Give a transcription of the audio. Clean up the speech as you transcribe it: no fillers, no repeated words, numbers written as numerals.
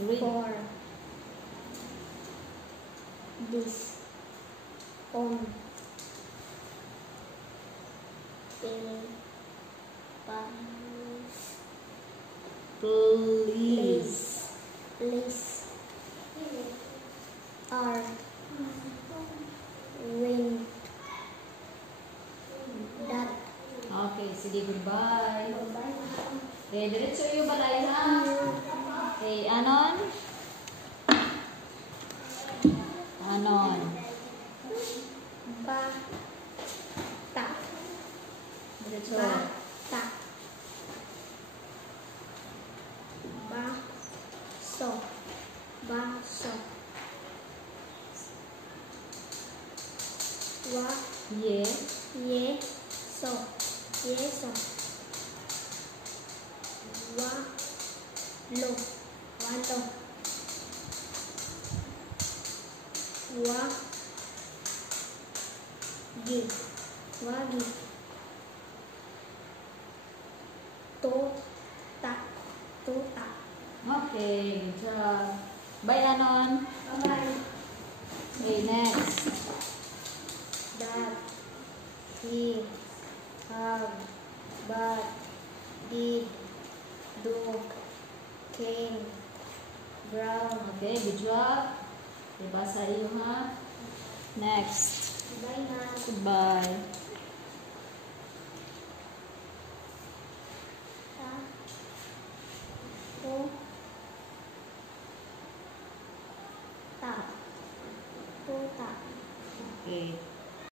Read. For this on Please. please are when that Okay, sige, goodbye. Okay, diretso yung balay, ha? Okay, anon? Anon. bata Diretso. bata baso baso Ye. yeso yeso walo walo wagi wagi tota tota. Okay, good job. Bye, anon. Bye. Okay, next. That he have but did do came brown. Okay, good job. Ibasa iyo, ha? Next. Bye na. Goodbye.